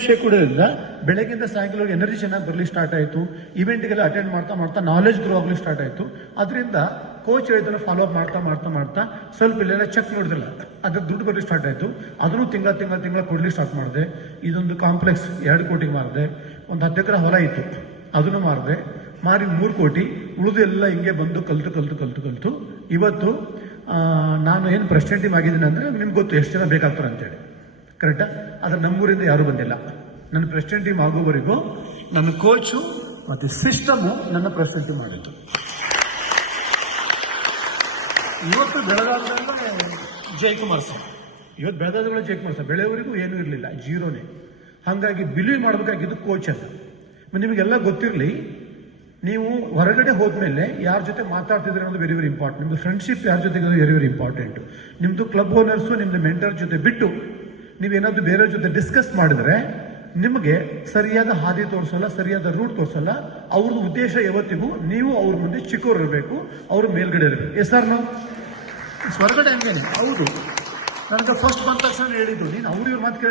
ವಿಷಯ ಕೂಡ ಬೆಳಗ್ಗಿಂದ ಸಾಯಂಕಾಲ ಎನರ್ಜಿ ಚೆನ್ನಾಗಿ ಬರಲಿ ಸ್ಟಾರ್ಟ್ ಆಯಿತು. ಇವೆಂಟ್ಗೆಲ್ಲ ಅಟೆಂಡ್ ಮಾಡ್ತಾ ಮಾಡ್ತಾ ನಾಲೆಜ್ ಗ್ರೋ ಆಗಲಿ ಸ್ಟಾರ್ಟ್ ಆಯಿತು. ಅದರಿಂದ ಕೋಚ್ ಹೇಳಿದ್ರೆ ಫಾಲೋ ಅಪ್ ಮಾಡ್ತಾ ಸ್ವಲ್ಪ ಇಲ್ಲೆಲ್ಲ ಚೆಕ್ ನೋಡಿದ್ರಲ್ಲ, ಅದ್ರ ದುಡ್ಡು ಬರಲಿ ಸ್ಟಾರ್ಟ್ ಆಯಿತು. ಅದನ್ನು ತಿಂಗಳ ಕೊಡ್ಲಿಕ್ಕೆ ಸ್ಟಾರ್ಟ್ ಮಾಡಿದೆ. ಇದೊಂದು ಕಾಂಪ್ಲೆಕ್ಸ್ 2 ಕೋಟಿಗೆ ಮಾರಿದೆ. ಒಂದು 10 ಎಕರೆ ಹೊಲ ಇತ್ತು, ಅದನ್ನು ಮಾರಿ 3 ಕೋಟಿ. ಉಳಿದು ಎಲ್ಲ ಹಿಂಗೆ ಬಂದು ಕಲ್ತು ಇವತ್ತು ನಾನು ಏನು ಪ್ರೆಸಿಡೆಂಟ್ ಟೀಮ್ ಆಗಿದ್ದೀನಿ ಅಂದರೆ ನಿಮ್ಗೆ ಗೊತ್ತು ಎಷ್ಟು ಜನ ಬೇಕಾಗ್ತಾರೆ ಅಂತೇಳಿ, ಕರೆಕ್ಟಾ? ಆದರೆ ನಮ್ಮೂರಿಂದ ಯಾರೂ ಬಂದಿಲ್ಲ. ನನ್ನ ಪ್ರೆಸಿಡೆಂಟ್ ಟೀಮ್ ಆಗೋವರೆಗೂ ನನ್ನ ಕೋಚು ಮತ್ತು ಸಿಸ್ಟಮು ನನ್ನ ಪ್ರೆಸಿಡೆಂಟ್ ಟೀಮ್ ಮಾಡಿತ್ತು. ಇವತ್ತು ಬೆಳಗಾವಿಯಲ್ಲೇ ಜಯಕುಮಾರ್ ಸರ್, ಇವತ್ತು ಬೆಳಗಾವಿಗಳ ಜಯಕುಮಾರ್ ಸರ್, ಬೆಳೆಯವರಿಗೂ ಏನೂ ಇರಲಿಲ್ಲ, ಜೀರೋನೇ. ಹಾಗಾಗಿ ಬಿಲೀವ್ ಮಾಡಬೇಕಾಗಿದ್ದು ಕೋಚ್ ಅಂತ. ನಿಮಗೆಲ್ಲ ಗೊತ್ತಿರಲಿ, ನೀವು ಹೊರಗಡೆ ಹೋದ್ಮೇಲೆ ಯಾರ ಜೊತೆ ಮಾತಾಡ್ತಿದ್ರೆ ಅನ್ನೋದು ವೆರಿ ಇಂಪಾರ್ಟೆಂಟ್. ನಿಮ್ಮದು ಫ್ರೆಂಡ್ಶಿಪ್ ಯಾರ ಜೊತೆಗೆ ವೆರಿ ಇಂಪಾರ್ಟೆಂಟು. ನಿಮ್ಮದು ಕ್ಲಬ್ ಓನರ್ಸು, ನಿಮ್ಮದು ಮೆಂಟರ್ ಜೊತೆ ಬಿಟ್ಟು ನೀವೇನಾದರೂ ಬೇರೆಯವ್ರ ಜೊತೆ ಡಿಸ್ಕಸ್ ಮಾಡಿದ್ರೆ ನಿಮಗೆ ಸರಿಯಾದ ಹಾದಿ ತೋರಿಸೋಲ್ಲ, ಸರಿಯಾದ ರೂಟ್ ತೋರಿಸೋಲ್ಲ. ಅವ್ರದ್ದು ಉದ್ದೇಶ ಯಾವತ್ತಿಗೂ ನೀವು ಅವ್ರ ಮುಂದೆ ಚಿಕ್ಕವ್ರು ಇರಬೇಕು, ಅವ್ರ ಮೇಲ್ಗಡೆ ಇರಬೇಕು. ಸರ್ ನಾವು ಹೊರಗಡೆ ಹಂಗೇನೆ. ಹೌದು, ನನಗೆ ಫಸ್ಟ್ ಬಂದ ತಕ್ಷಣ ಹೇಳಿದ್ದು, ನೀನು ಅವ್ರ ಮಾತು ಕೇಳಿ